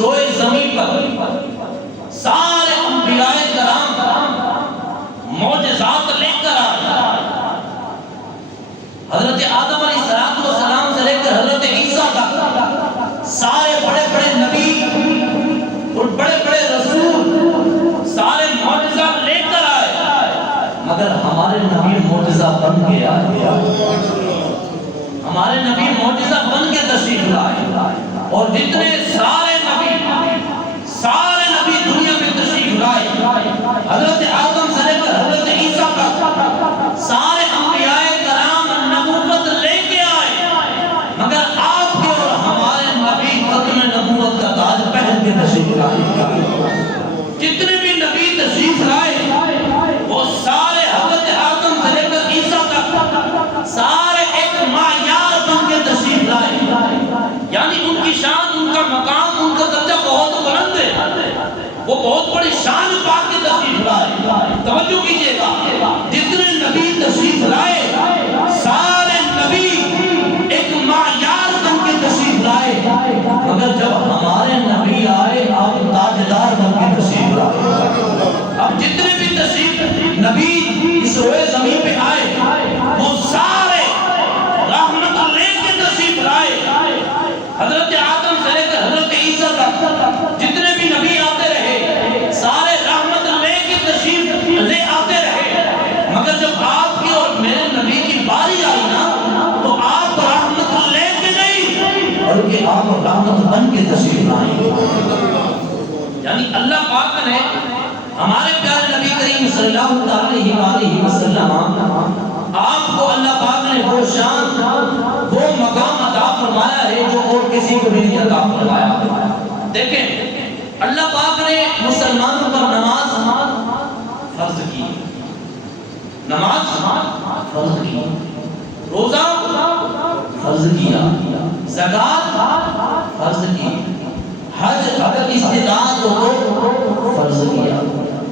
روئے زمین پر سارے انبیاء کرام معجزات لے کر آئے. حضرت آدم علیہ السلام سے لے کر حضرت عیسیٰ تک سارے بڑے بڑے نبی اور بڑے بڑے رسول سارے معجزات لے کر آئے، مگر ہمارے نبی معجزہ بن کے آئے. ہمارے نبی معجزہ بن کے تشریف لائے. اور جتنے سارے نبی دنیا میں تشریف لائے، حضرت آدم سے لے کر حضرت عیسیٰ تک سارے انبیاء کرام نبوت لے کے آئے، مگر آپ کے اور ہمارے نبی ختم نبوت کا تاج پہن کے تشریف لائے. جتنے بھی نبی تشریف لائے وہ سارے حضرت آدم سے لے کر عیسیٰ تک سارے ایک معیار بن کے تشریف لائے. یعنی ان کی شان، ان کا مقام، ان کا درجہ بہت بلند ہے. وہ بہت بڑی شان پا کے تشریف لائے. توجہ کیجئے گا، جتنے نبی تشریف لائے سارے نبی ایک معیار بن کے تشریف لائے، مگر جب ہمارے نبی آئے آپ تاجدار بن کے تشریف لائے. اب جتنے بھی تشریف نبی اس روئے زمین پہ آئے وہ سارے رحمت لے کے تشریف لائے. حضرت آدم سے لے کر حضرت عیسیٰ تک جتنے بھی نبی آتے رہے سارے رحمت لے کے تشریف لے آتے رہے، مگر جب آپ کی اور میرے نبی کی باری آئی نا تو آپ رحمت لے کے نہیں بلکہ آپ رحمت بن کے تشریف لائے. یعنی اللہ پاک نے ہمارے پیارے نبی کریم صلی اللہ علیہ وسلم آپ کو اللہ پاک نے وہ شان وہ مقام عطا فرمایا ہے جو اور کسی کو بھی نہیں عطا فرمایا. دیکھیں اللہ پاک نے مسلمانوں پر نماز فرض کی، نماز فرض کی، روزہ فرض کیا، زکوٰۃ فرض کی، حج اگر استطاعت ہو تو فرض کیا،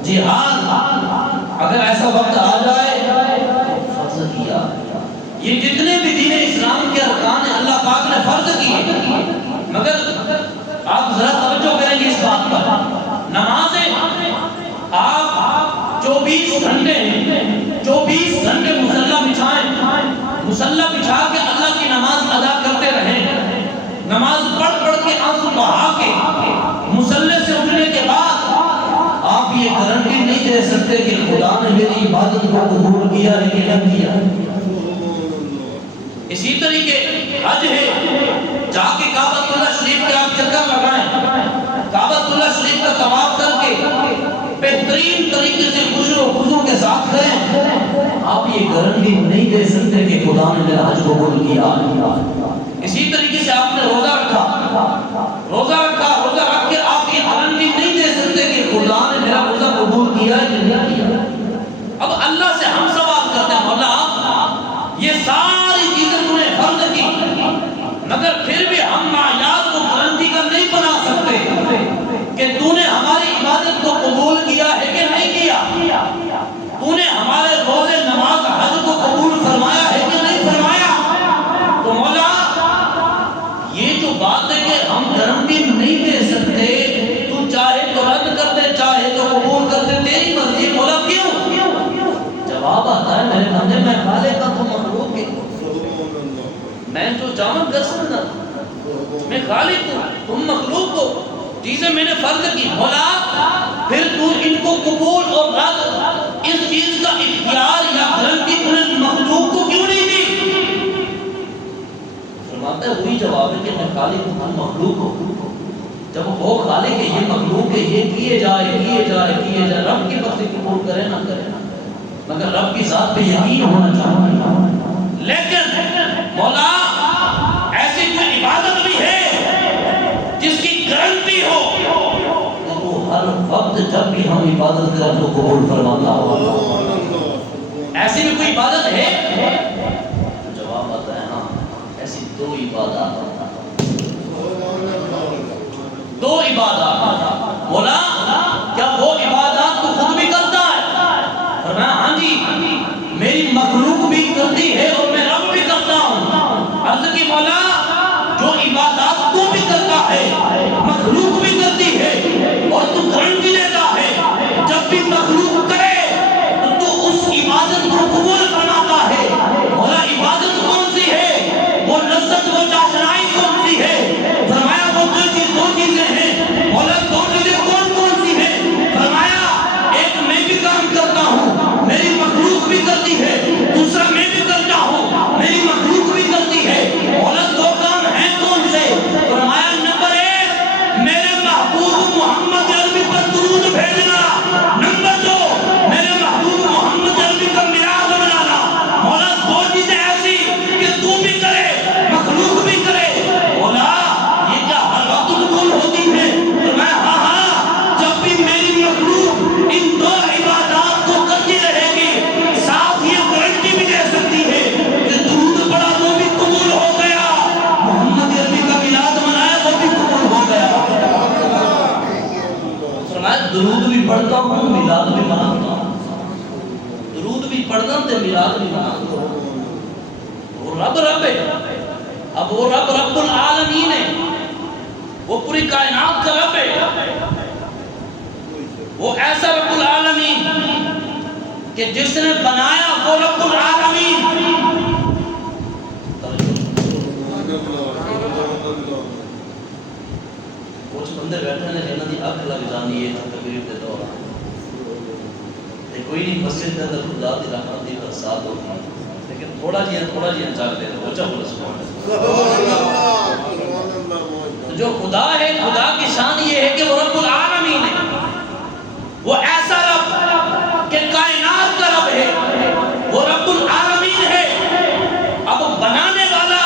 جہاد اگر ایسا وقت آ جائے فرض کیا. یہ جتنے بھی دین اسلام کے ارکان ہیں اللہ پاک نے فرض کیے، مگر آپ ذرا توجہ کریں گے اس بات پر. نمازیں آپ 24 گھنٹے مصلی بچھائیں، مصلی بچھا کے اللہ کی نماز ادا کرتے رہیں، نماز پڑھ کے آنسو بہا کے مصلی سے اٹھنے کے بعد آپ یہ گارنٹی نہیں دے سکتے کہ خدا نے میری عبادت کو قبول کیا ہے کہ نہیں کیا. اسی طریقے حج ہے، جا کے کعبۃ اللہ شریف کے آپ چکر لگائیں، کعبۃ اللہ شریف کا طواف کر کے بہترین طریقے سے خوشو و خضوع کے ساتھ کریں. آپ یہ گارنٹی نہیں دے سکتے کہ خدا نے میرا حج قبول کیا. اسی طریقے سے آپ نے روزہ رکھا، روزہ رکھ کے آپ یہ گارنٹی نہیں دے سکتے کہ خدا نے میرا روزہ قبول کیا ہے کہ نہیں کیا. اب اللہ سے ہم سوال کرتے ہیں، مولا یہ ساری چیزیں تم نے فرض کی، مگر پھر بھی ہم معیار کو گارنٹی کا نہیں بنا سکتے کہ تو نے ہماری عبادت کو قبول کیا ہے کہ نہیں کیا. تو نے ہمارے روزے نماز حج کو قبول فرمایا ہے کہ نہیں فرمایا. تو مولا یہ جو بات ہے کہ ہم گارنٹی نہیں دے سکتے، تو چاہے تو رد کر دے چاہے تو قبول کر دے، تیری مرضی. مولا کیوں؟ جواب آتا ہے میرے بندے میں خالق کا تو مخلوق ہے، میں جو چاہوں کر سکتا، میں خالق ہوں تم مخلوق ہو. چیزیں میں نے فرض کی، مولا پھر تو ان کو قبول اور رد اس چیز کا اختیار یا گارنٹی انہیں مخلوق کو کیوں نہیں دی؟ فرماتا ہے وہی جواب ہے کہ میں خالق ہوں تم مخلوق ہو. جب وہ خالق ہے یہ مخلوق ہے، یہ کیے جائے رب کی مرضی قبول کرے نہ کرے، مگر رب کی ذات پہ یقین ہونا چاہیے. لیکن مولا ایسی کوئی عبادت بھی ہے جس کی گارنٹی ہو کہ تو ہر وقت جب بھی ہم عبادت کریں تو قبول فرماتا ہو. ایسی بھی کوئی عبادت ہے؟ جواب آتا ہے ہاں، ایسی دو عبادات. مولا کیا وہ عبادات تو خود بھی کرتا ہے؟ فرمایا ہاں جی، میری مخلوق بھی کرتی ہے اور میں رب بھی کرتا ہوں. عرض کی مولا جو عبادات تو بھی کرتا ہے مخلوق بھی درود بھی پڑھتا ہوں میلاد بھی مناتا ہوں، درود بھی پڑھتا تے میلاد بھی مناتا ہوں۔ وہ رب رب ہے، اب وہ رب رب العالمین ہے، وہ پوری کائنات کا رب ہے، وہ ایسا رب العالمین کہ جس نے بنایا وہ رب العالمین۔ کچھ بندے بیٹھے ہیں جنہوں کی اکھ لگ جانی ہے تکبیر کے دوران، کوئی نہیں مسجد کے اندر خدا کی رحمت دی برسات ہوتی ہے، لیکن تھوڑا جی چل دے تو اچھا بولو سبحان اللہ۔ جو خدا ہے، خدا کی شان یہ ہے کہ وہ رب العالمین ہے، وہ ایسا رب کہ کائنات کا رب ہے، وہ رب العالمین ہے۔ اب بنانے والا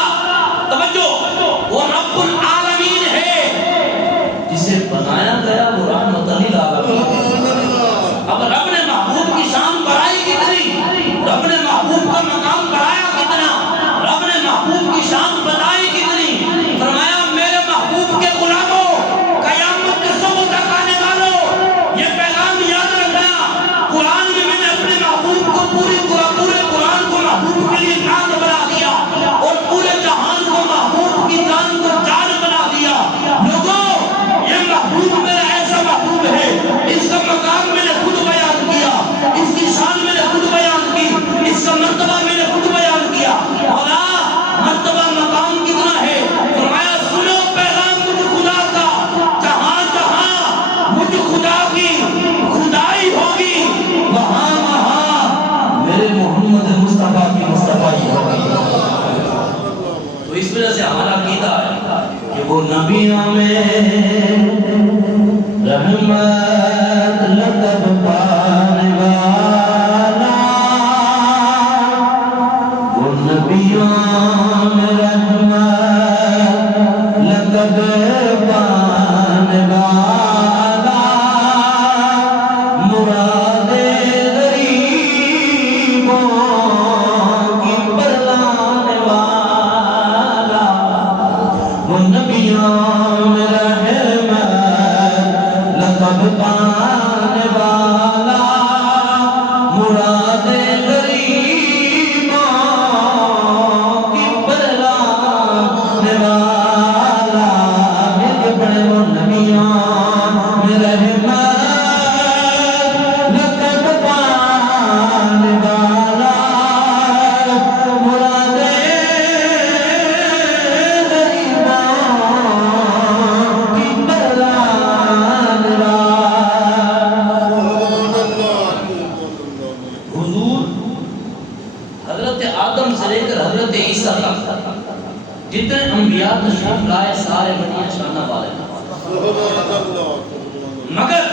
توجہ وہ رب العالمین ہے، جسے بنایا گیا وہ رحمت للعالمین۔ اب رب نے محبوب کی شان بڑھائی کتنی، رب نے محبوب کا مقام بڑھایا کتنا، رب نے محبوب کی شان بتائی کتنی۔ فرمایا میرے محبوب کے غلاموں، قیامت کے صبح تک آنے والوں، یہ پیغام یاد رکھنا، قرآن میں میں نے اپنے محبوب کو پورے قرآن کو محبوب کے لیے نام بنا دیا، اور پورے جہان کو محبوب کی جان کو جان بنا دیا۔ لوگوں یہ محبوب میرا ایسا محبوب ہے، اس کا مقام میں نے خود بیان کیا، اس کی شان میں نے خود بیان کی، اس کا مرتبہ میں نے خود بیان کیا۔ مولا مرتبہ مقام کتنا ہے؟ فرمایا سنو پیغام مجھ خدا کا، جہاں جہاں مجھ خدا کی خدائی ہوگی وہاں وہاں میرے محمد مصطفیٰ کی مصطفیٰ ہوگی۔ تو اس وجہ سے ہمارا عقیدہ ہے کہ وہ نبیوں میں رحمت لقب پانے والا، وہ نبیوں میں رحمت لقب پانے والا، مراد غریبوں کی پرلانے والا، وہ نبیوں میں رحمت لقب پانے والا، مراد غریبوں کی پرلانے والا، میرے بڑے وہ نبیوں میں رحمت لقب پانے والا، مراد غریبوں کی پرلانے والا۔ حضور حضرت آدم سے لے کر حضرت عیسیٰ تک جتنے انبیاء تشریف لائے سارے بڑی شانہ والے، مگر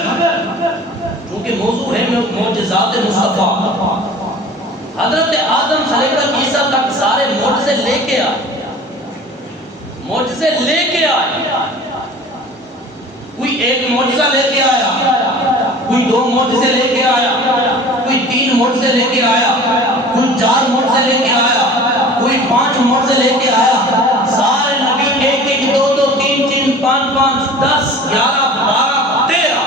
چونکہ موضوع ہے معجزات مصطفیٰ، حضرت آدم سے لے کر عیسیٰ تک سارے معجزے لے کے آئے، معجزے لے کے آئے۔ کوئی ایک معجزہ لے کے آیا، کوئی دو معجزے لے کے آیا، کوئی تین معجزے لے کے آیا، کوئی چار معجزے لے کے آیا، کوئی پانچ معجزے لے کے آیا۔ سارے نبی ایک ایک دو دو تین تین پانچ پانچ 10 11 12 13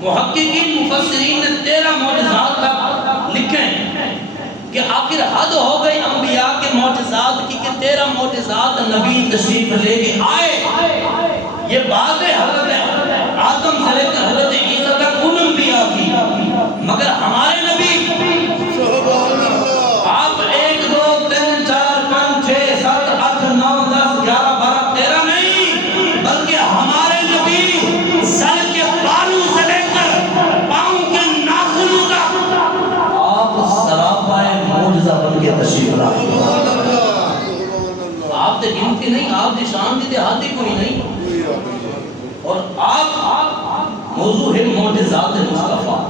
محققین مفسرین نے 13 معجزات تک لکھے کہ آخر حد ہو گئی انبیاء کے معجزات کی کہ 13 معجزات نبی تشریف لے کے آئے۔ یہ بات ہے حضرت آدم سے لے کر حضرت عیسیٰ تک ان انبیاء کی، مگر ہمارے نبی آپ 1 2 3 4 5 6 7 8 9 10 11 12 13 نہیں، بلکہ ہمارے نبی سر کے بالوں سے لے کر پاؤں کے ناخنوں تک آپ سراپائے معجزہ بن کے تشریف لائے۔ آپ تے گنتی نہیں، آپ دی شان دی دہاتی کوئی نہیں، اور آپ موضوع ہے معجزات مصطفیٰ۔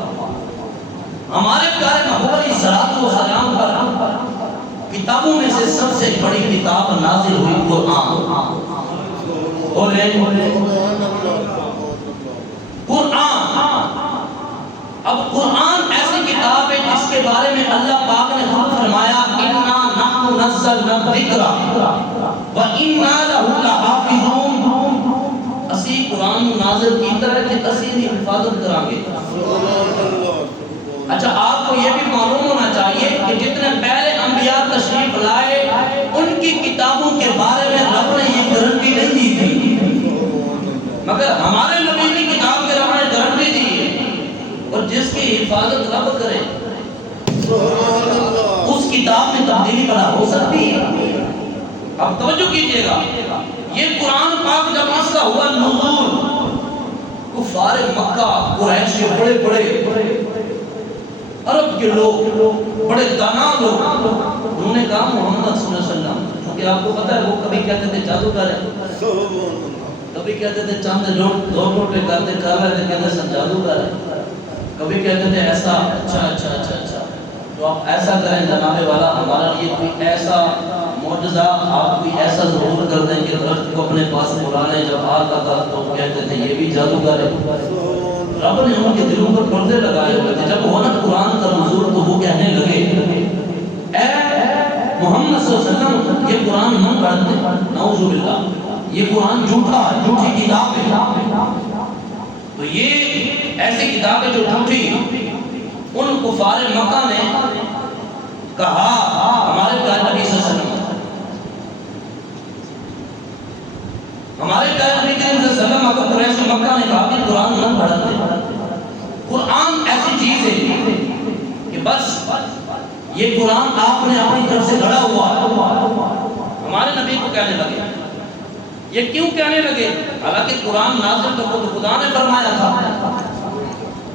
ہمارے پیارے محبوب علیہ السلام پر کتابوں میں سے سب سے بڑی کتاب نازل ہوئی قرآن۔ اب قرآن ایسی کتاب ہے جس کے بارے میں اللہ پاک نے خود فرمایا اِنَّا نَحْنُ نَزَّلْنَا الذِّكْرَ وَإِنَّا لَهُ لَحَافِظُونَ۔ اسی قرآن نازل کی طرح کہ اسی اچھا آپ کو یہ بھی معلوم ہونا چاہیے کہ جتنے پہلے انبیاء تشریف لائے ان کی کتابوں کے بارے میں رب نے یہ گارنٹی نہیں دی تھی، مگر ہمارے نبی کی کتاب کے رب نے گارنٹی دی ہے، اور جس کی حفاظت رب کرے اس کتاب میں تبدیلی بنا ہو سکتی ہے۔ اب توجہ کیجئے گا، یہ قرآن پاک جب اس کا ہوا نزول، کفار مکہ قریش کے بڑے بڑے عرب کے لوگ، بڑے دانا لوگ، انہوں نے کہا محمد صلی اللہ علیہ وسلم، کیونکہ آپ کو پتہ ہے وہ کبھی کہتے تھے جادوگر ہے، کبھی کہتے تھے چاند دو ٹوٹے کرتے کر رہے تھے، کہتے سب جادوگر ہے، کبھی کہتے تھے ایسا اچھا تو آپ ایسا کریں جناب والا، ہمارا لیے کوئی ایسا معجزہ آپ کوئی ایسا ضرور کر دیں کہ درخت کو اپنے پاس بلا لیں، جب آتا تھا تو کہتے تھے یہ بھی جادوگر ہے۔ رب نے ان کے دلوں پر پردے لگائے ہوئے تھے، جب ہونا قرآن کا نزول تو وہ کہنے لگے اے محمد صلی اللہ علیہ وسلم یہ قرآن نہ پڑھتے، نعوذ باللہ یہ قرآن جھوٹا ہے، جھوٹی کتاب ہے۔ تو یہ ایسی کتاب ہے جو جھوٹی، ان کفار مکہ نے کہا ہمارے پیارے نبی صلی اللہ علیہ وسلم، ہمارے پیارے نبی صلی اللہ علیہ وسلم اگر قریش مکہ نے کہا کہ قرآن نہ پڑھتے، قرآن ایسی چیز ہے کہ بس یہ قرآن آپ نے اپنی طرف سے گھڑا ہوا ہے۔ ہمارے نبی کو کہنے لگے، یہ کیوں کہنے لگے؟ حالانکہ قرآن نازل تو خود خدا نے فرمایا تھا،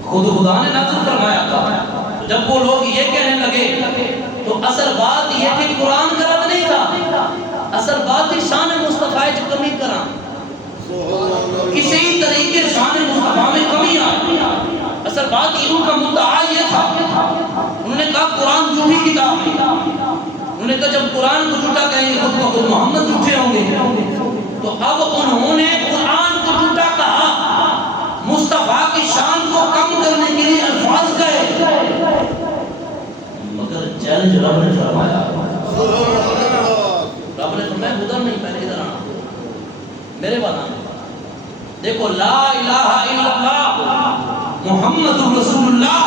خود خدا نے نازل فرمایا تھا۔ جب وہ لوگ یہ کہنے لگے تو اصل بات یہ کہ قرآن کا رد نہیں تھا، اصل بات ہی شان مصطفیٰ کی کمی کرا، کسی طریقے شان مصطفیٰ میں کمی آئی، اصل بات ان کا مدعا یہ تھا۔ انہوں نے کہا قرآن جھوٹی کتاب ہے، انہوں نے کہا جب قرآن کو جھوٹا کہیں گے خود بخود محمد جھوٹے ہوں گے، تو اب انہوں نے قرآن کو جھوٹا کہا، مصطفیٰ کی شان کو کم کرنے کے لیے الفاظ کہے، مگر چیلنج رب نے فرمایا، رب نے فرمایا ادھر نہیں، پہلے ادھر آنا، میرے بات آنا۔ دیکھو لا الہ الا اللہ محمد رسول اللہ،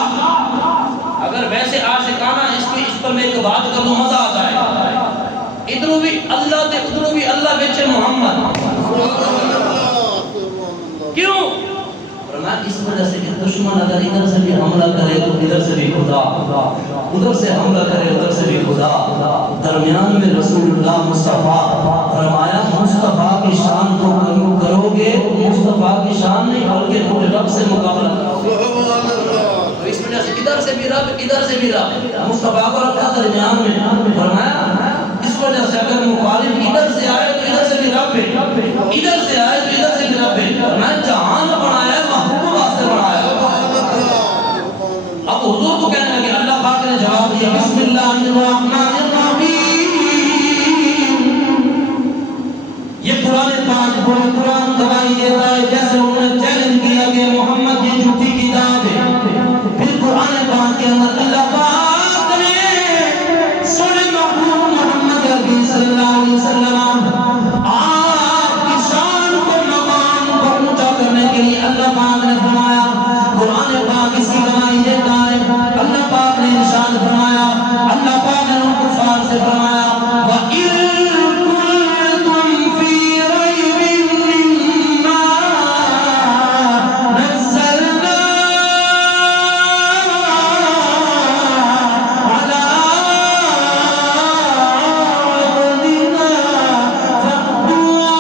اگر ویسے عاشقانہ اس پر میں ایک بات کر دوں مزہ آتا ہے، ادھروں بھی اللہ تے ادھروں بھی اللہ بیچے محمد، کیوں؟ فرمایا اس وجہ سے کہ دشمن اگر ادھر سے بھی حملہ کرے تو ادھر سے بھی خدا، ادھر سے حملہ کرے ادھر سے بھی خدا، درمیان میں رسول اللہ مصطفیٰ، فرمایا مصطفیٰ کی شان کو کم کرو گے تو مصطفیٰ کی شان نہیں بلکہ پورے رب سے مقابلہ کرو، تو اس وجہ سے ادھر سے بھی رب ادھر سے بھی رب، مصطفیٰ کو رکھا درمیان میں، فرمایا اس وجہ سے اگر مخالف ادھر سے آئے تو ادھر سے بھی رب ہے، ادھر سے آئے تو ادھر سے بھی رب ہے، میں جہان بنایا محبوب واسطے بنایا۔ اب حضور کو کہنے لگے، اللہ پاک نے جواب دیا بسم اللہ الرحمن الرحیم، یہ قرآن پاک پورا قرآن گواہی دیتا ہے جیسے انہوں نے چیلنج کیا کہ محمد یہ جھوٹی کتاب ہے، پھر قرآن پاک کے اندر اللہ پاک نے سنے محبوب محمد عربی صلی اللہ علیہ وسلم آپ کی شان کو مقام پر اونچا کرنے کے لیے اللہ پاک نے فرمایا، قرآن پاک اس کی گواہی دیتا ہے، اللہ پاک نے ارشاد فرمایا، اللہ پاک نے ان کفار سے فرمایا وَإِن كُنتُمْ فِي رَيْبٍ مِّمَّا نَزَّلْنَا عَلَىٰ عَبْدِنَا فَأْتُوا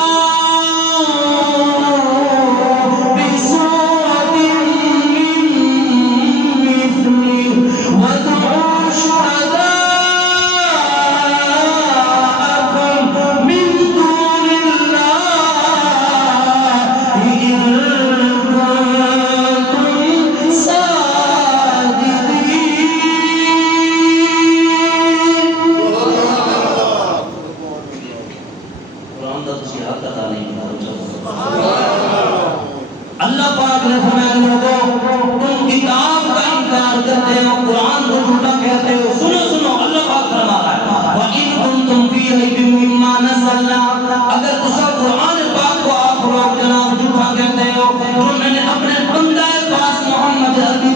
بِسُورَةٍ مِّن مِّثْلِهِ وَادْعُوا شُهَدَاءَكُم مِّن دُونِ اللَّهِ إِن كُنتُمْ صَادِقِينَ۔ قرآن کا تسی حق ادا نہیں کرو، اللہ پاک نے فرمایا لوگوں تم کتاب کا انکار کرتے ہو، قرآن کو جھوٹا کہتے ہو، سنو اللہ پاک فرما رہا ہے وَإِن كُنتُمْ فِي رَيْبٍ مِّمَّا نَزَّلْنَا، اگر اس قرآن پاک کو آپ لوگ جناب جھوٹا کہتے ہو تو میں نے اپنے بندہ پاس محمد عربی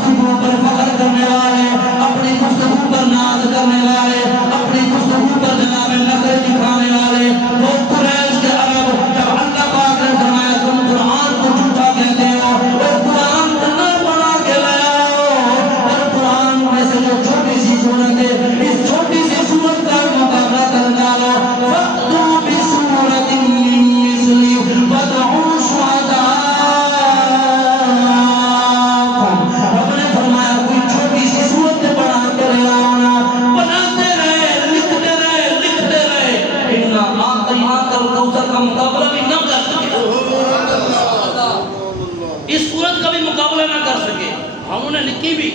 گفتگو پر فخر کرنے والے، اپنی گفتگو پر ناز کرنے والے، اپنی گفتگو پر جناب نظر دکھانے والے وہ قریش کے عرب جب اللہ پاک نے فرمایا تم قرآن کو جھوٹا کہتے ہو اور قرآن کو نہ بنا کے لایا ہو اور قرآن میں سے جو چھوٹی سی صورت ہے اس چھوٹی سی صورت کا مقابلہ کر ڈالو فَأْتُوا بِسُورَةٍ مِّن مِّثْلِهِ وَادْعُوا شُهَدَاءَكُمْ۔ رب نے فرمایا کوئی چھوٹی سی صورت بنا کے لے آؤ نا، بناتے رہے، لکھتے رہے، اِنَّا أَعْطَيْنَاكَ الْكَوْثَرَ کا مقابلہ بھی نہ کر سکے، اس صورت کا بھی مقابلہ نہ کر سکے۔ ہم نے لکھی بھی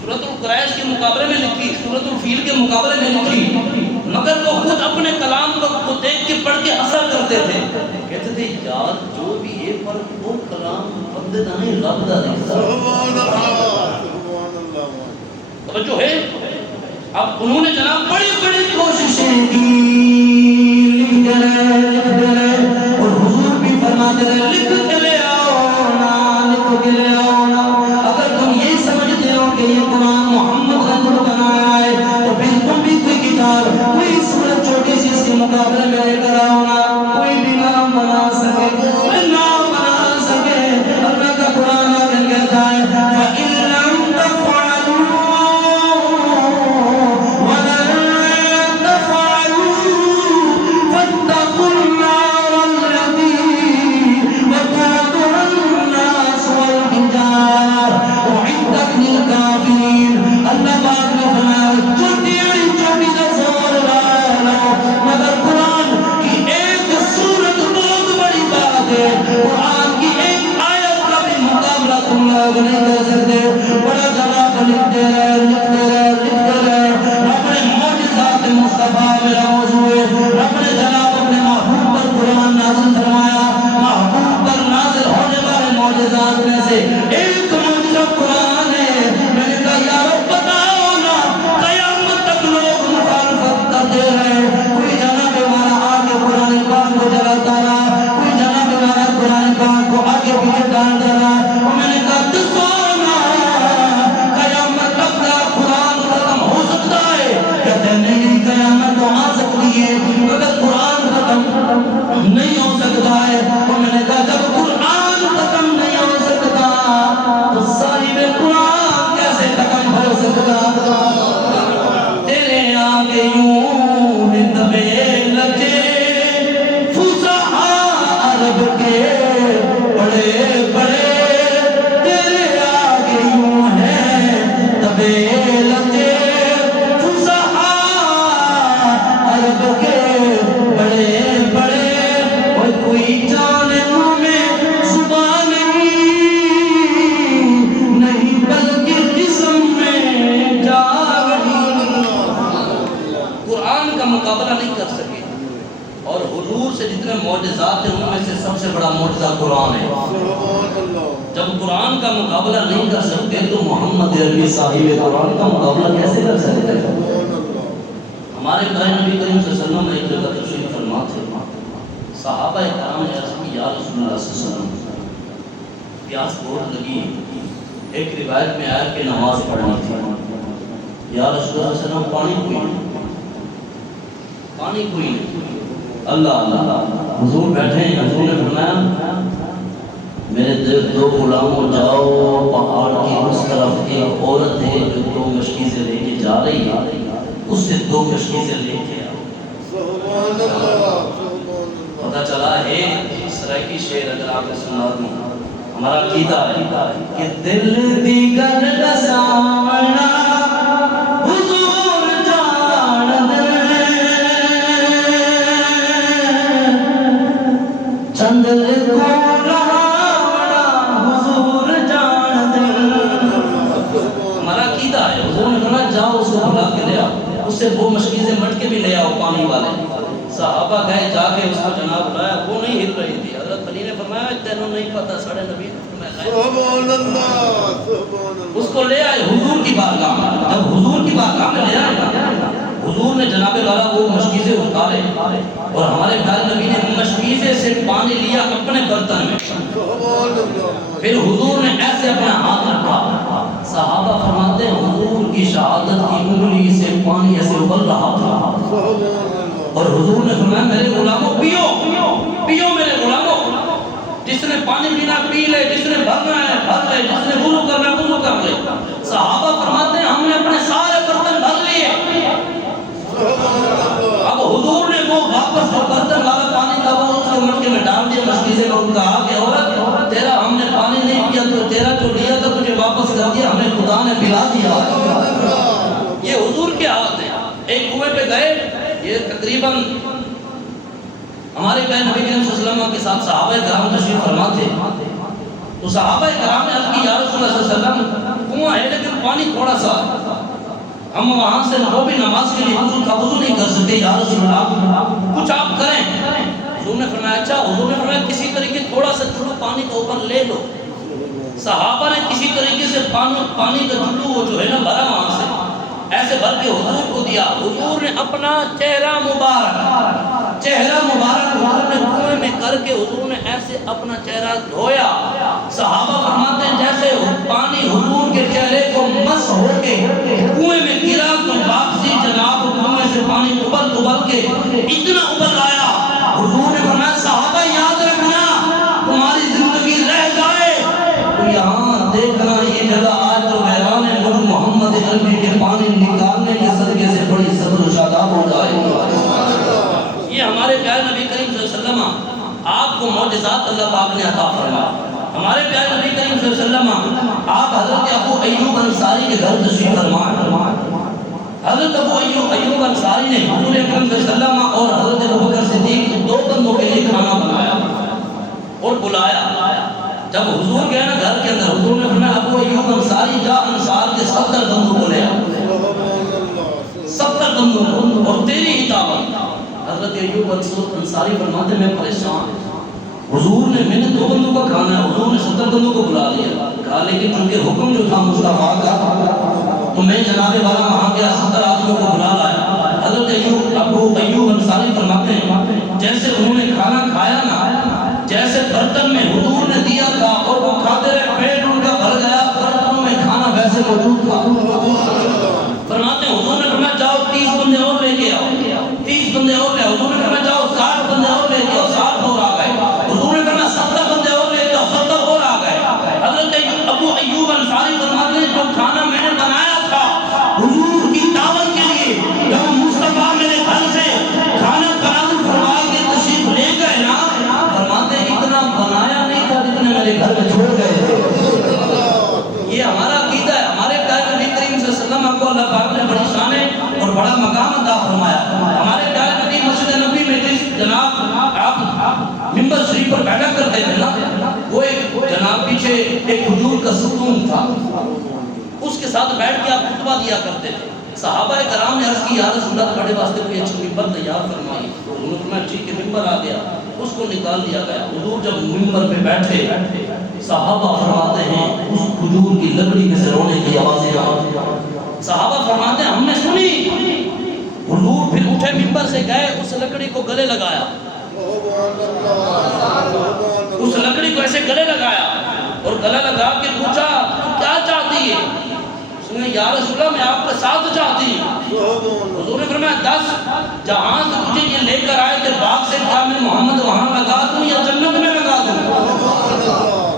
سورۃ القریش کے مقابلے میں لکھی، سورۃ الفیل کے مقابلے میں لکھی، مگر وہ خود اپنے کلام کو دیکھ کے پڑھ کے اثر کرتے تھے، کہتے تھے یار جو بھی ہے پر وہ کلام بندے دا نہیں رب دا نہیں۔ سبحان اللہ، توجہ ہے۔ اب انہوں نے جناب بڑی کوششیں کی، لکھتے رہے اور حضور بھی فرماتے رہے لکھ کے لے آؤ نا، لکھ کے لے آؤ نا۔ اگر تم یہ سمجھتے ہو کہ یہ قرآن محمد نے خود بنایا ہے تو پھر تم بھی کوئی کتاب کوئی سورت چھوٹی سی اس کے مقابلے میں لے کر آؤ نا، کوئی بھی نام بنا سکے اللہ کا قرآن آگے کہتا ہے فَإِن لَّمْ تَفْعَلُوا وَلَن تَفْعَلُوا فَاتَّقُوا النَّارَ الَّتِي وَقُودُهَا النَّاسُ وَالْحِجَارَةُ أُعِدَّتْ لِلْكَافِرِينَ۔ اللہ پاک نے فرمایا چھوٹی سے زور لگاؤ، مگر قرآن کی ایک سورت بہت بڑی بات ہے، قرآن کی ایک تم لوگ نہیں کر سکتے۔ بڑا جواب لکھتے رہے اپنے معجزات مصطفیٰ میرا موضوع ہے۔ رب نے جناب اپنے محبوب پر قرآن نازل فرمایا، محبوب پر نازل ہونے والے معجزات میں سے ایک معجزہ قرآن ہے۔ میں نے کہا یا رب بتاؤ نا، قیامت تک لوگ مخالفت کرتے رہے، کوئی جناب والا آگے قرآن پاک کو جلاتا رہا، کوئی جناب والا قرآن پاک کو آگے پیچھے ڈالتا رہا۔ نہیں ہو سکتا ہے، اور میں نے کہا جب قرآن ختم نہیں ہو سکتا تو صاحب قرآن کیسے ختم ہو سکتا؟ تیرے آگے یوں ہیں دبے لگے فصحاء عرب کے بڑے بڑے، تیرے آگے یوں ہیں دبے لگے فصحاء عرب کے بڑے بڑے، کوئی جان میں زبان نہیں بلکہ جسم میں جا رہی۔ قرآن کا مقابلہ نہیں کر سکے، اور حضور سے جتنے معجزات ہیں ان میں سے سب سے بڑا معجزہ قرآن ہے۔ جب قرآن کا مقابلہ نہیں کر سکتے تو محمد عربی صاحب قرآن کا مقابلہ کیسے کر سکتے ہیں؟ ہمارے پیارے نبی کریم صلی اللہ علیہ وسلم نے ایک جگہ تشریف فرما تھے، صحابہ کرام نے عرض کی یا رسول اللہ صلی اللہ علیہ وسلم پیاس بہت لگی، ایک روایت میں آیا کہ نماز پڑھنی تھی، یا رسول اللہ صلی اللہ علیہ وسلم پانی کوئی نہیں، اللہ حضور بیٹھے ہیں، حضور نے فرمایا میرے دو غلاموں جاؤ پہاڑ کی اس طرف ایک عورت ہے جو دو مشکیزیں لے کے جا رہی ہے، اس سے دو مشکیزیں لے کے آؤ۔ پتہ چلا ہے سرائکی شعر اگر آپ نے سنا دوں، ہمارا عقیدہ ہے کہ دل دیگر دساونا حضور جان دے، چندر کو لاونا حضور جان دے۔ ہمارا عقیدہ ہے حضور نے کہا جاؤ اس کو بلا کے لے آؤ، اس سے وہ مشکیزیں مٹ کے بھی لے آؤ پانی والے۔ صحابہ گئے جا کے اس کو جناب لایا، وہ نہیں ہل رہی تھی۔ حضرت علی نے فرمایا تینوں نہیں پتہ ساڑھے نبی نے فرمایا اس کو لے آئے حضور کی بارگاہ میں۔ جب حضور کی بارگاہ میں لے آئے حضور نے جناب والا وہ مشکیزیں اتارے اور ہمارے پیارے نبی نے مشکیزے سے پانی لیا اپنے برتن میں، پھر حضور نے ایسے اپنا ہاتھ انگلی سے پانی ایسے ابل رہا تھا اور حضور نے فرمایا میرے غلاموں پیو پیو میرے غلاموں، جس نے پانی پینا پی لے، جس نے بھرنا ہے بھر لے، جس نے وضو کرنا وضو کر لے۔ صحابہ فرماتے ہیں ہم نے اپنے سارے برتن بھر لیے۔ اب حضور نے وہ واپس وہ برتن والا پانی کا وہ اس کے مٹکے میں ڈال دیا، مشکیزے کو کہا کہ عورت تیرا ہم نے پانی نہیں پیا تو تیرا جو لیا تھا تجھے واپس کر دیا، ہمیں خدا نے پلا دیا۔ یہ حضور کے ہاتھ ہیں۔ ایک کنویں پہ گئے، یہ تقریباً ہمارے پیارے نبی کریم صلی اللہ علیہ وسلم کے ساتھ صحابہ کرام تشریف فرما تھے، تو صحابہ کرام نے عرض کی یا رسول اللہ صلی اللہ علیہ وسلم کنواں ہے لیکن پانی تھوڑا سا، ہم وہاں سے وہ بھی نماز کے لیے وضو نہیں کر سکتے، یا رسول اللہ کچھ آپ کریں۔ حضور نے فرمایا اچھا، حضور نے فرمایا کسی طریقے تھوڑا سا چلو پانی کا اوپر لے لو۔ صحابہ نے کسی طریقے سے پانی کا چلو وہ جو ہے نا بھرا وہاں سے ایسے بھر کے حضور کو دیا۔ حضور نے اپنا چہرہ مبارک حضور نے کنویں میں کر کے حضور نے ایسے اپنا چہرہ دھویا۔ صحابہ فرماتے ہیں جیسے پانی حضور کے چہرے کو مس ہو کے کنویں میں گرا تو واپسی جناب کنویں سے پانی ابل کے اتنا ابل آیا۔ حضور نے فرمایا صحابہ یاد رکھنا تمہاری زندگی رہ جائے تو یہاں دیکھنا یہ جگہ آج تو ویران ہے، مجھ محمد عربی کے پانی نکالنے کے صدقے سے بڑی صبر و شاداب ہو جائے گی۔ یہ ہمارے پیارے نبی کریم صلی اللہ علیہ وسلم آپ کو معجزات اللہ پاک نے عطا فرمایا۔ ہمارے پیارے نبی کریم صلی اللہ علیہ وسلم آپ حضرت ابو ایوب انصاری کے گھر تشریف فرمائے۔ حضرت ابو ایوب انصاری نے حضور اکرم صلی اللہ علیہ وسلم اور حضرت ابوبکر صدیق دو بندوں کے لیے کھانا بنایا اور بلایا۔ جب حضور گئے نا گھر کے اندر، حضور نے فرمایا ابو ایوب انصاری جا انصار کے 70 بندوں کو لے آؤ، 70 بندوں کو، اور تیری ہی دعوت۔ حضرت ایوب انصاری فرماتے میں پریشان، حضور نے میں نے 2 بندوں کا کھانا ہے، حضور نے 70 بندوں کو بلا لیا، کہا لیکن چونکہ حکم جو تھا مصطفیٰ کا تو میں جناب والا وہاں گیا 70 آدمیوں کو بلا لایا۔ حضرت ابو ایوب انصاری فرماتے ہیں جیسے انہوں نے کھانا کھایا نا، جیسے برتن میں حضور نے دیا تھا اور وہ کھاتے رہے، پیٹ ان کا بھر گیا، برتنوں میں کھانا ویسے موجود تھا۔ فرماتے ہیں حضور نے فرمایا جاؤ 30 بندے اور لے کے آؤ، 30 بندے اور لے آؤ۔ حضور نے فرمایا جاؤ 60 بندے اور لے کے آؤ، 60 اور آ گئے۔ حضور نے فرمایا 70 بندے اور لے کے آؤ، 70 اور آ گئے۔ حضرت ابو ایوب انصاری فرماتے ہیں جو کھانا میں نے بنایا تھا حضور کی دعوت کے لیے، جب مصطفیٰ میرے گھر سے کھانا تناول فرما کے تشریف لے گئے نا، فرماتے ہیں اتنا بنایا نہیں تھا جتنے میرے گھر میں چھوڑ گئے۔ یہ ہمارا عقیدہ ہے۔ ہمارے پیارے نبی کریم صلی اللہ علیہ وسلم کو اللہ پاک نے بڑی شان اور بڑا مقام عطا فرمایا۔ ہمارے پیارے نبی مسجد نبی میں جس جناب آپ منبر شریف پر بیٹھا کرتے تھے نا، وہ ایک جناب پیچھے ایک کھجور کا ستون تھا، اس کے ساتھ بیٹھ کے آپ خطبہ دیا کرتے تھے۔ صحابہ کرام نے عرض کی یا رسول اللہ تمہارے واسطے کوئی اچھا ممبر تیار فرمائیے۔ حضور نے فرمایا ٹھیک ہے، ممبر آ گیا، اس کو نکال دیا گیا۔ حضور جب ممبر پہ بیٹھے، صحابہ فرماتے ہیں اس کھجور کی لکڑی میں سے رونے کی آوازیں آئی۔ صحابہ فرماتے ہیں ہم نے سنی۔ حضور پھر اٹھے ممبر سے گئے، اس لکڑی کو گلے لگایا، اس لکڑی کو ایسے گلے لگایا اور گلا لگا کے پوچھا تو کیا چاہتی ہے؟ اس نے یا رسول اللہ میں آپ کا ساتھ چاہتی ہوں۔ حضور نے فرمایا 10 جہاں سے تجھے یہ لے کر آئے تھے باغ سے، کیا میں محمد وہاں لگا دوں یا جنت میں لگا دوں؟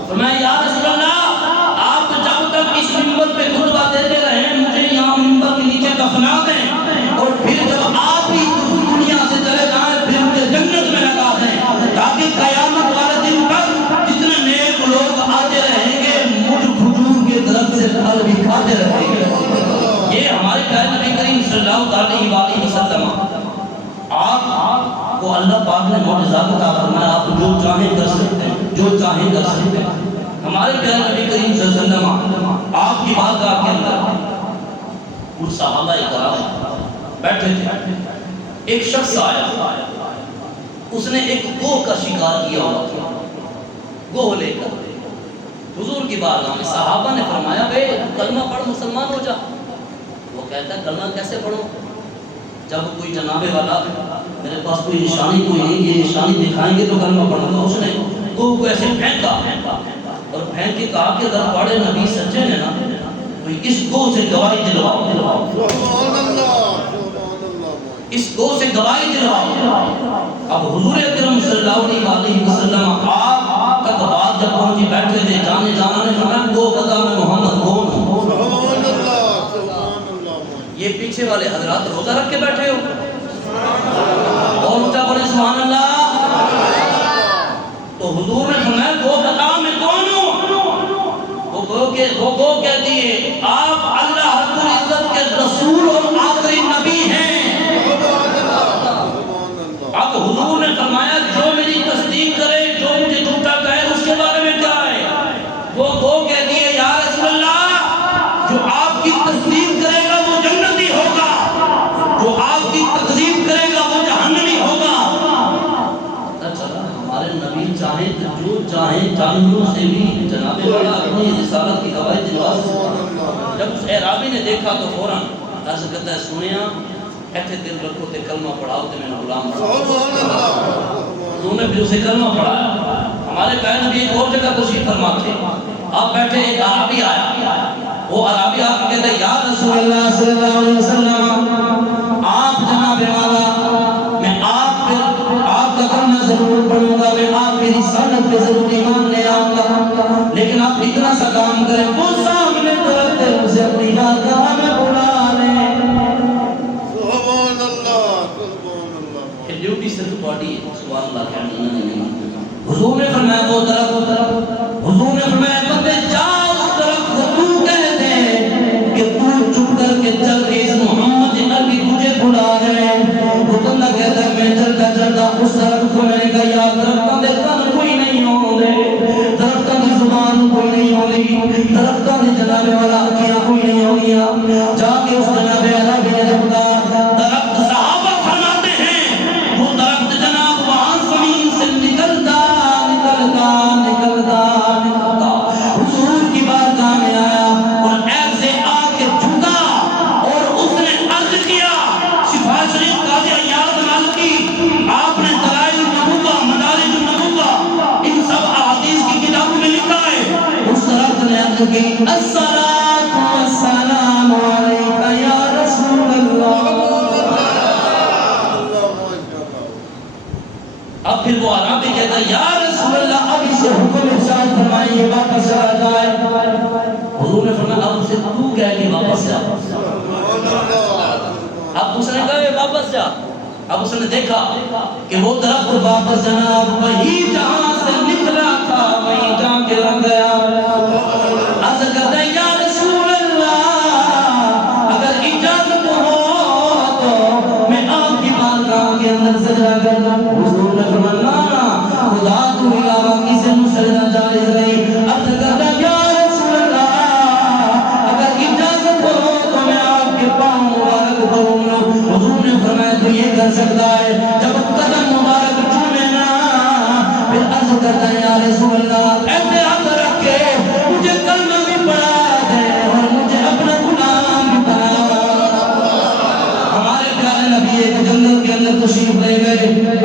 فرمایا یا رسول اللہ آپ جب تک اس ممبر پہ خطبہ دیتے رہیں مجھے یہاں ممبر کے نیچے دفنا دیں، اور پھر جب آپ ہی دنیا سے چلے جائیں پھر مجھے جنت میں لگا دیں، تاکہ قیامت والے دن تک جتنے نیک لوگ آتے رہیں گے مجھ کھجور کے درخت سے پھل بھی کھاتے رہیں گے۔ یہ ہمارے پیارے نبی کریم صلی اللہ علیہ وسلم، آپ کو اللہ پاک نے معجزات عطا فرمایا، آپ جو چاہیں کر سکتے ہیں، جو چاہیں کر سکتے ہیں۔ ہمارے پیارے نبی کریم صلی اللہ علیہ وسلم آپ کی بارگاہ کے اندر کچھ صحابہ کرام بیٹھے تھے، ایک شخص آیا، اس نے ایک گوہ کا شکار کیا ہوا تھا، گوہ لے کر حضور کی بارگاہ میں۔ صحابہ نے فرمایا بے کلمہ پڑھ مسلمان ہو جا۔ وہ کہتا ہے کلمہ کیسے پڑھوں؟ جب کوئی جناب والا میرے پاس کوئی نشانی کوئی نہیں، یہ نشانی دکھائیں گے تو کلمہ پڑھوں گا۔ اس نے گوہ کو ایسے پھینکا اور پھینک کے کہا کہ اگر بڑے نبی سچے نے نا کوئی اس گو سے گواہی دلواؤ، سبحان اللہ، اس گو سے گواہی دلواؤ۔ اب حضور اکرم صلی اللہ علیہ وسلم آپ تک بات جب پہنچی، بیٹھے تھے، جانے جانا نے فرمایا گو بتا میں محمد کون ہوں۔ سبحان اللہ، سبحان اللہ، یہ پیچھے والے حضرات روزہ رکھ کے بیٹھے ہو، اور اونچا بولے سبحان اللہ۔ تو حضور نے فرمایا گو بتا میں کون ہوں۔ وہ گو کہتی ہے آپ اللہ رب العزت کے رسول اور آخری نبی ہیں۔ اب حضور نے فرمایا جو میری تصدیق کرے، جو مجھے جھوٹا کہے، اس کے بارے میں کیا ہے؟ وہ گو کہتی ہے یا رسول اللہ جو آپ کی تصدیق کرے گا وہ جنتی ہوگا، جو آپ کی تکذیب کرے گا وہ جہنمی ہوگا۔ ہمارے نبی چاہیں تو جو چاہیں جانوروں سے بھی جناب والا اپنی رسالت کی گواہی دلوا سکتا۔ جب اس اعرابی نے دیکھا تو فوراً عرض کرتا ہے سنیا ایتھے دل رکھو تے کلمہ پڑھاؤ تے میں نے غلام بنا۔ انہوں نے پھر اسے کلمہ پڑھایا۔ ہمارے پیر نبی ایک اور جگہ تشریف فرما تھے، آپ بیٹھے، ایک عرابی آیا، وہ عرابی آپ کو کہتا ہے یا رسول اللہ صلی اللہ علیہ وسلم آپ جناب والا میں آپ کا کلمہ ضرور پڑھوں گا، میں آپ کی رسالت پہ ضرور ایمان لے آؤں گا، لیکن آپ اتنا سا کام کریں وہ سامنے درخت ہے اسے اپنی بارگاہ میں بلا لیں۔ سبحان اللہ، سبحان اللہ، کہ ڈیوٹی صرف باڈی ہے، سبحان اللہ کہنا نہیں۔ حضور نے فرمایا وہ درخت، حضور نے فرمایا بندے جا اس درخت کو تو کہہ دے کہ تو چپ کر کے چل کے اس محمد عربی تجھے بلا رہے ہیں۔ وہ بندہ کہتا ہے میں چلتا چلتا اس درخت کو میں نے کہا یا درختوں دے کان کوئی نہیں ہوندے، درختوں دی زبان کوئی نہیں ہوندی، درختوں دی جناب والا آنکھیاں کوئی نہیں ہوندیاں۔ جا کے اس جناب والا بھی نے جب کہا درخت صحابہ فرماتے ہیں وہ درخت جناب وہاں زمین سے نکلتا حضور کی بارگاہ میں آیا اور ایسے آ کے جھکا اور اس نے عرض کیا، شفا شریف قاضی عیاض مالکی آپ نے دلائل النبوہ، مدارج النبوہ ان سب احادیث کی کتابوں میں لکھا ہے۔ اس درخت نے عرض کی الصلاۃ والسلام علیک یا رسول اللہ۔ اب پھر وہ عربی کہتا ہے یا رسول اللہ اب اسے حکم ارشاد فرمائیے واپس چلا جائے۔ حضور نے فرمایا اب اسے تو کہہ کے واپس جا۔ اب اس نے کہا واپس جا۔ اب اس نے دیکھا کہ وہ درخت واپس جناب وہی جہاں سے نکلا تھا وہیں جا کے لگ گیا۔ عرض کرتا ہے یا رسول اللہ اگر اجازت ہو تو میں آپ کی بارگاہ کے اندر سجدہ کر دوں۔ حضور نے فرمایا خدا تو علاوہ کسی کو سجدہ جائز نہیں۔ عرض کرتا ہے یا رسول اللہ اگر اجازت ہو تو میں آپ کے پاؤں مبارک دھوؤں گا۔ حضور نے فرمایا تو یہ کر سکتا ہے جب قدم مبارک چومے نا پھر عرض کرتا ہے یا رسول اللہ ایسے ہاتھ رکھ کے مجھے کلمہ بھی پڑھا دے اور مجھے اپنا غلام بھی بنا۔ ہمارے پیارے نبی ایک جنگل کے اندر تشریف لے گئے،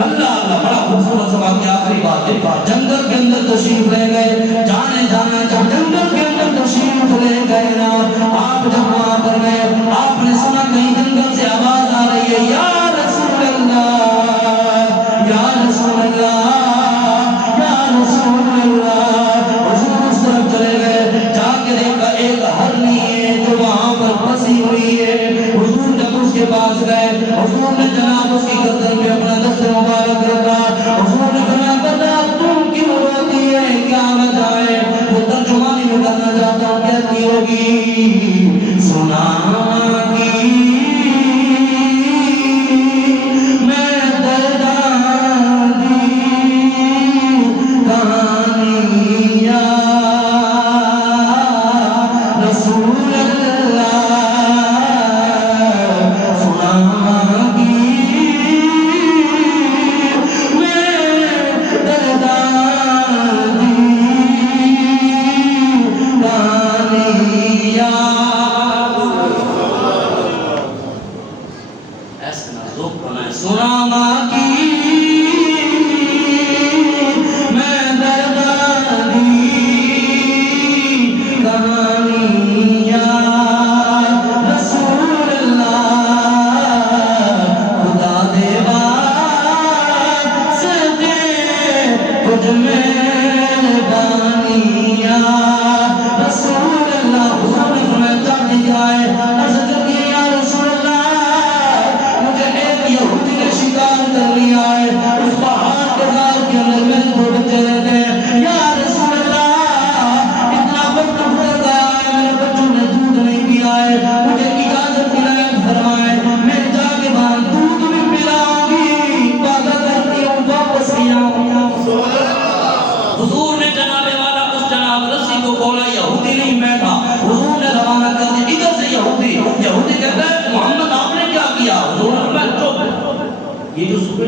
اللہ اللہ بڑا خوبصورت سوال کی آخری بات ہے، جنگل کے اندر تشریف لے گئے، جانے جانا جب جنگل کے اندر تشریف لے گئے نا آپ جب وہاں پر گئے آپ نے سنا کہیں جنگل سے آواز آ رہی ہے یا رسول اللہ یا رسول اللہ یا رسول اللہ۔ حضور اس طرف چلے گئے، جا کے دیکھا ایک ہرنی ہے جو وہاں پر پھنسی ہوئی ہے۔ حضور جب اس کے پاس گئے حضور نے جناب اس کی گردن پہ اپنا دست مبارک رکھا۔ حضور نے فرمایا بتا تم کیوں روتی ہے کیا وجہ ہے؟ وہ ترجمانی میں کرنا چاہتا ہوں کہتی ہوگی سنا کی میں درداں دی کہانیاں رسول اللہ سنا کی میں درداں دی کہانیاں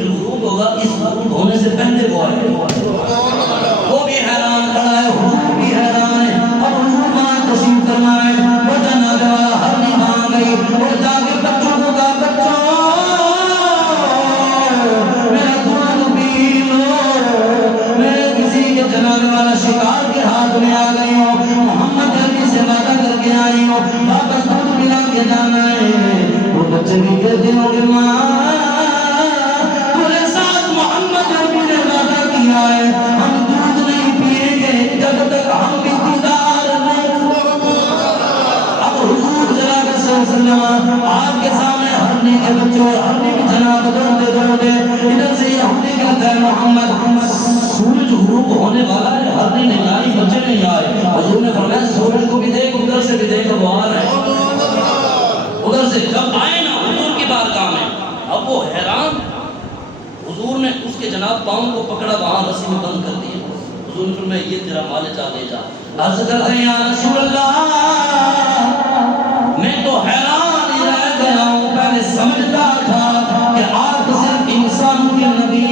سورج غروب ہوگا اس غروب ہونے سے پہلے وہ آئے وہ بھی حیران کھڑا ہے حضور بھی حیران ہے اب حضور ماں تشریف فرمائے وطن آگا ہر نبھان گئی اور جا کے بچوں کو کہا بچوں میرا دودھ پی لو میں کسی کے جلانے والا شکار کے ہاتھ میں آ گئی ہوں محمد عربی سے وعدہ کر کے آئی ہوں واپس دودھ پلا کے جانا ہے وہ بچے بھی کہتے ہوں کہ ماں تمہارے ساتھ محمد عربی نے وعدہ کیا ہے ہم دودھ نہیں پیئیں گے جب تک ہم بھی دیدار نہیں اب حضور جناب صلی اللہ علیہ وسلم آپ کے سامنے ہرنی کے بچوں ہرنی بھی جناب دوڑتے دوڑتے ادھر سے یہودی کہتا ہے محمد سورج غروب ہونے والا ہے ہرنی نہیں آئی بچے نہیں آئے حضور نے فرمایا سورج کو بھی دیکھ ادھر سے بھی دیکھ وہ آ رہے ہیں ادھر سے جب آئے نا حضور کی بارگاہ میں اب وہ حیران حضور نے اس کے جناب پاؤں کو پکڑا وہاں رسی میں بند کر دیا حضور نے فرمایا یہ تیرا مال چاہ دے جا عرض کرتے ہیں یا رسول اللہ میں تو حیران ہی رہ گیا ہوں پہلے سمجھتا تھا کہ آپ صرف انسان کے نبی